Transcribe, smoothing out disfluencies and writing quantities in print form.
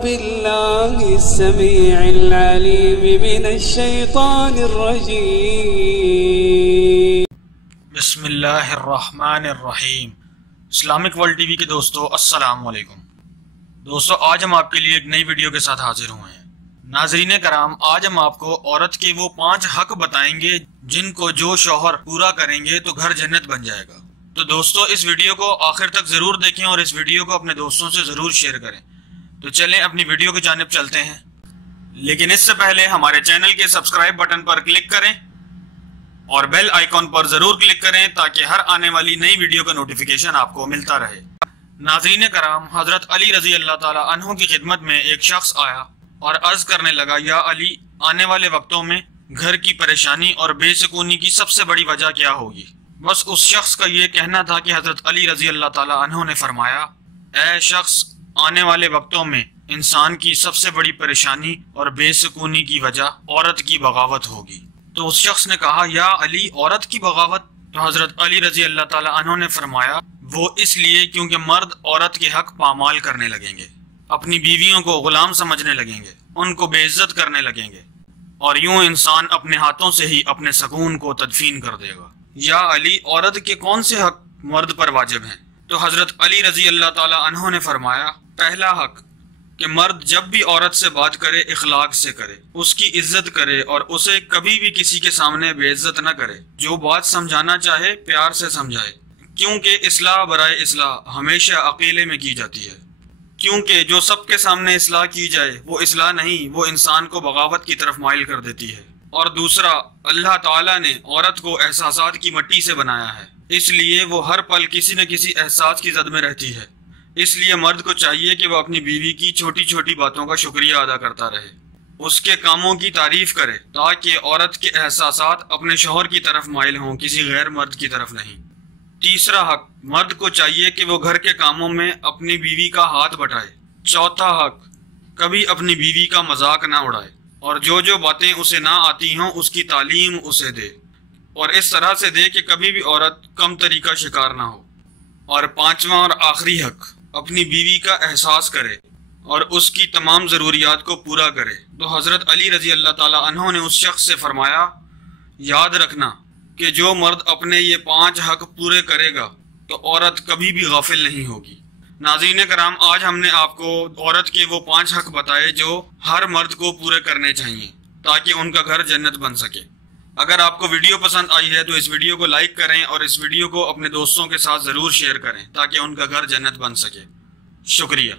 बिल्लाहि अस्समीइल अलीम मिनश्शैतानिर रजीम। बिस्मिल्लाहिर्रहमानिर्रहीम। Islamic world TV के दोस्तों, अस्सलाम वालेकुम। दोस्तों, आज हम आपके लिए एक नई वीडियो के साथ हाजिर हुए हैं। नाजरीन कराम, आज हम आपको औरत के वो 5 हक बताएंगे जिनको जो शौहर पूरा करेंगे तो घर जन्नत बन जाएगा। तो दोस्तों, इस वीडियो को आखिर तक जरूर देखें और इस वीडियो को अपने दोस्तों से जरूर शेयर करें। तो चलें अपनी वीडियो की जानिब चलते हैं, लेकिन इससे पहले हमारे चैनल के सब्सक्राइब बटन पर क्लिक करें और बेल आइकॉन पर जरूर क्लिक करें ताकि हर आने वाली नई वीडियो का नोटिफिकेशन आपको मिलता रहे। नाज़रीन कराम, हजरत अली रजी अल्लाह ताला अन्हु की खिदमत में एक शख्स आया और अर्ज करने लगा, या अली, आने वाले वक्तों में घर की परेशानी और बेसुकूनी की सबसे बड़ी वजह क्या होगी? बस उस शख्स का ये कहना था कि हजरत अली रजी अल्लाह ताला अन्हु ने फरमाया, ऐ शख्स, आने वाले वक्तों में इंसान की सबसे बड़ी परेशानी और बेसुकूनी की वजह औरत की बगावत होगी। तो उस शख्स ने कहा, या अली, औरत की बगावत? तो हजरत अली रजी अल्लाह ताला अन्हु ने फरमाया, वो इसलिए क्योंकि मर्द औरत के हक पामाल करने लगेंगे, अपनी बीवियों को गुलाम समझने लगेंगे, उनको बेइज्जत करने लगेंगे और यूं इंसान अपने हाथों से ही अपने सुकून को तदफीन कर देगा। या अली, औरत के कौन से हक मर्द पर वाजिब हैं? तो हजरत अली रजी अल्लाह ताला अन्हु ने फरमाया, पहला हक कि मर्द जब भी औरत से बात करे इखलाक से करे, उसकी इज्जत करे और उसे कभी भी किसी के सामने बेइज्जत न करे। जो बात समझाना चाहे प्यार से समझाए, क्योंकि इस्लाह बराए इस्लाह हमेशा अकेले में की जाती है। क्योंकि जो सबके सामने इस्लाह की जाए वो इस्लाह नहीं, वो इंसान को बगावत की तरफ माइल कर देती है। और दूसरा, अल्लाह ताला ने औरत को एहसासात की मिट्टी से बनाया है, इसलिए वो हर पल किसी न किसी एहसास की जद में रहती है। इसलिए मर्द को चाहिए कि वो अपनी बीवी की छोटी छोटी बातों का शुक्रिया अदा करता रहे, उसके कामों की तारीफ करे, ताकि औरत के एहसासात अपने शौहर की तरफ माइल हों, किसी गैर मर्द की तरफ नहीं। तीसरा हक, मर्द को चाहिए कि वो घर के कामों में अपनी बीवी का हाथ बटाए। चौथा हक, कभी अपनी बीवी का मजाक ना उड़ाए और जो जो बातें उसे ना आती हों उसकी तालीम उसे दे, और इस तरह से दे कि कभी भी औरत कम तरीका शिकार ना हो। और पांचवा और आखिरी हक, अपनी बीवी का एहसास करे और उसकी तमाम ज़रूरियात को पूरा करे। तो हज़रत अली रजी अल्लाह ताला अन्हु ने उस शख्स से फरमाया, याद रखना कि जो मर्द अपने ये 5 हक पूरे करेगा तो औरत कभी भी गाफिल नहीं होगी। नाज़रीन कराम, आज हमने आपको औरत के वो 5 हक बताए जो हर मर्द को पूरे करने चाहिए ताकि उनका घर जन्नत बन सके। अगर आपको वीडियो पसंद आई है तो इस वीडियो को लाइक करें और इस वीडियो को अपने दोस्तों के साथ ज़रूर शेयर करें ताकि उनका घर जन्नत बन सके। शुक्रिया।